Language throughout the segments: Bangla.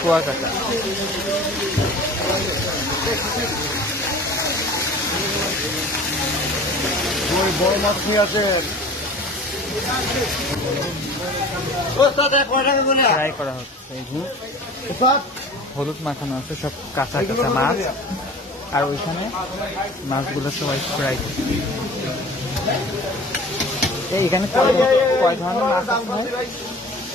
কুয়াকাটা। বড় মাছ নিয়ে আছেন ফ্রাই করা হচ্ছে হলুদ মাখানো আছে সব কাঁচা কাঁচা মাছ। আর ওইখানে মাছগুলো সবাই ফ্রাই করছে এখানে কয় কয় ধরনের মাছ আছে?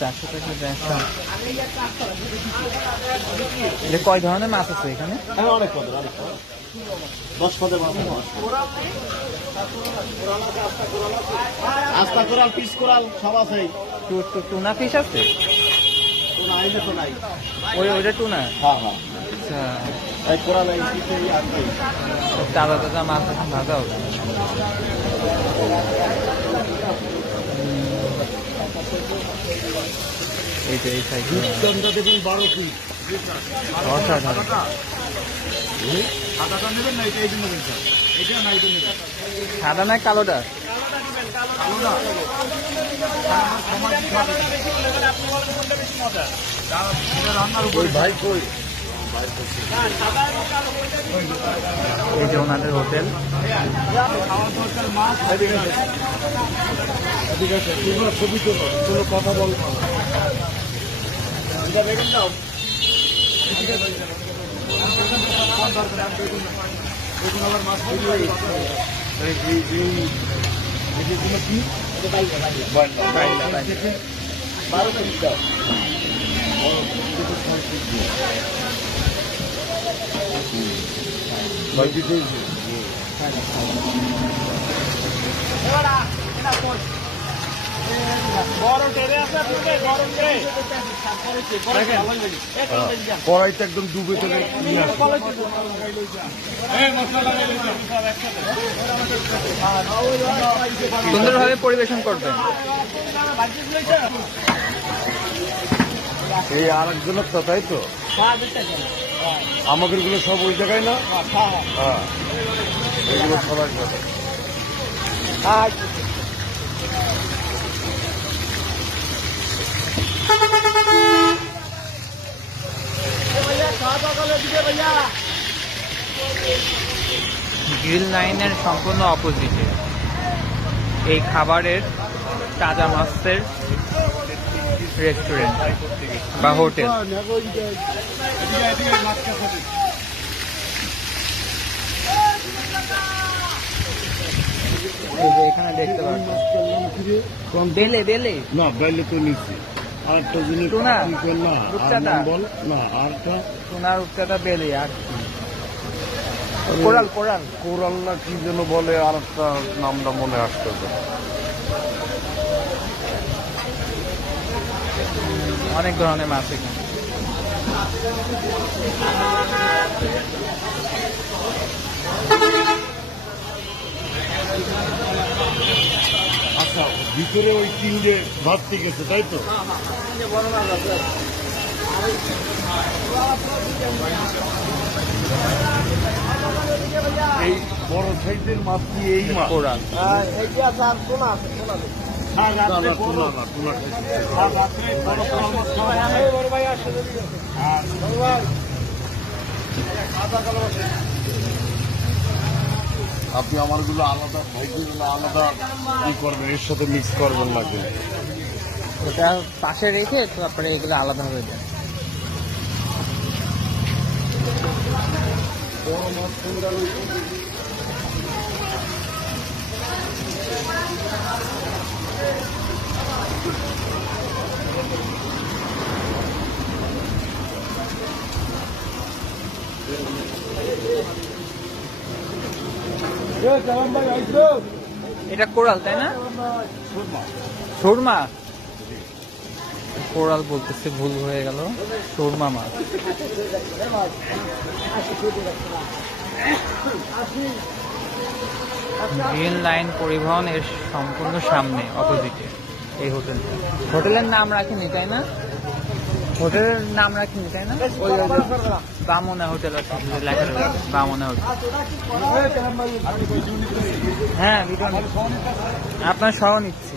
চারশো টাকা দেড়শো এটা কয় ধরনের মাছ আছে এখানে? হ্যাঁ অনেক দশ পদের মাছ আস্তা কোরাল পিস কোরাল সব আছে। টুনা ফিশ আছে? ওই ওইটা টুনা? হ্যাঁ হ্যাঁ। আচ্ছা। এই কোরাল এই তাজা তাজা মাছ ভাজা হবে এই যে এই সাইজ চন্দা দেবেন বারো পিস অসাধারণ। সাদাটা নেবেন না এটা এই নেবেন স্যার। এটা না এটা নেবেন। সাদা না কালোটা? ওই ভাই কই? এই যে ওনাদের হোটেল কথা বল। বারো দাও ভাই কি চলছে একদম ডুবে চলে সুন্দরভাবে পরিবেশন করবেন। এই আর একজনের তো তাই তো? আমাদেরগুলো সব ওই জায়গায় না? হ্যাঁ। গ্রিল লাইনের সম্পূর্ণ অপোজিটে। এই খাবারের তাজা মাছের রেস্টুরেন্ট বা হোটেল এখানে দেখতে পাচ্ছেন বেলে বেলে। না তো নিচ্ছি জিনিস? না বেলে আর? Coral coral. কোরাল না কি যেন বলে আর একটা নামটা মনে আসতেছে। অনেক ধরনের মাছ এখানে। আচ্ছা ভিতরে ওই তিনটে ভাত ঠিক আছে তাই তো? এই বড় সাইজের মাছ কি এই মাছ? কোরাল। না, না, টুনা না, টুনা খাইছি। আপনি আমারগুলো আলাদা, ভাইগুলো আলাদা ই করবেন, এর সাথে মিক্স করবেন না ওটা পাশে রেখে তারপরে এগুলো আলাদা হয়ে যায়। এটা কোরাল তাই না? সুরমা কোরাল বলতেছে ভুল হয়ে গেল। সুরমা মাছ। গ্রিন লাইন পরিবহন এর সম্পূর্ণ সামনে অপোজিটে এই হোটেলটা হোটেলের নাম রাখিনি, তাই না? হোটেলের নাম রাখিনি, তাই না? ওই বামনা হোটেল আছে লেখা রয়েছে বামনা হোটেল। হ্যাঁ আপনার সহ নিচ্ছি।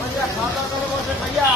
ভাইয়া খাওয়া দাওয়া করে বসে ভাইয়া।